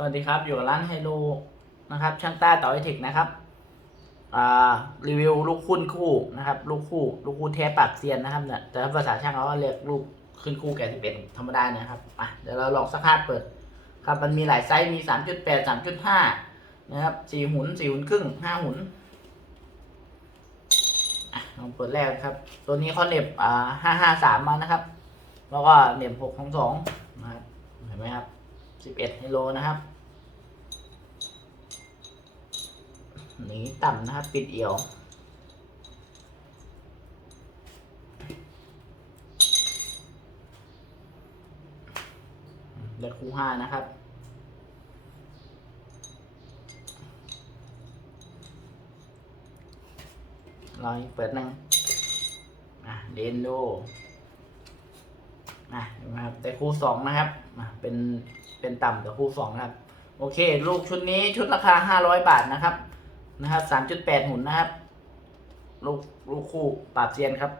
สวัสดีครับ อยู่กับร้านไฮโลนะครับช่างต้าต่อไอเทคนะครับรีวิวลูกคุ้นคู่นะครับ ลูกคู่ ลูกคู่แท้ปากเซียนนะครับเนี่ยแต่ภาษาช่างเขาเรียกลูกขึ้นคู่แก่สิบเอ็ดธรรมดาเนี่ยครับอะเดี๋ยวเราลองสักภาพเปิด ครับมันมีหลายไซส์มีสามจุดแปดสามจุดห้านะครับสี่หุนสี่หุนครึ่งห้าหุนอะลองเปิดแรกครับ ตัวนี้เขาเหน็บอ่าห้าห้าสามมานะครับ แล้วก็เหน็บหกของสอง สิบเอ็ดกิโลนะครับ หนีต่ำนะครับ ปิดเอี่ยว เลือกคู่ห้านะครับรออีกเปิดหนึ่งอะเดนโดอะ นไหมครับ แต่คู่สองนะครับเป็นเป็นต่ำแต่คู่สองนะครับ โอเค ลูกชุดนี้ชุดราคาห้าร้อยบาทนะครับนะครับสามจุดแปดหุ่นนะครับ ลูกลูกคู่ปราบเซียนครับ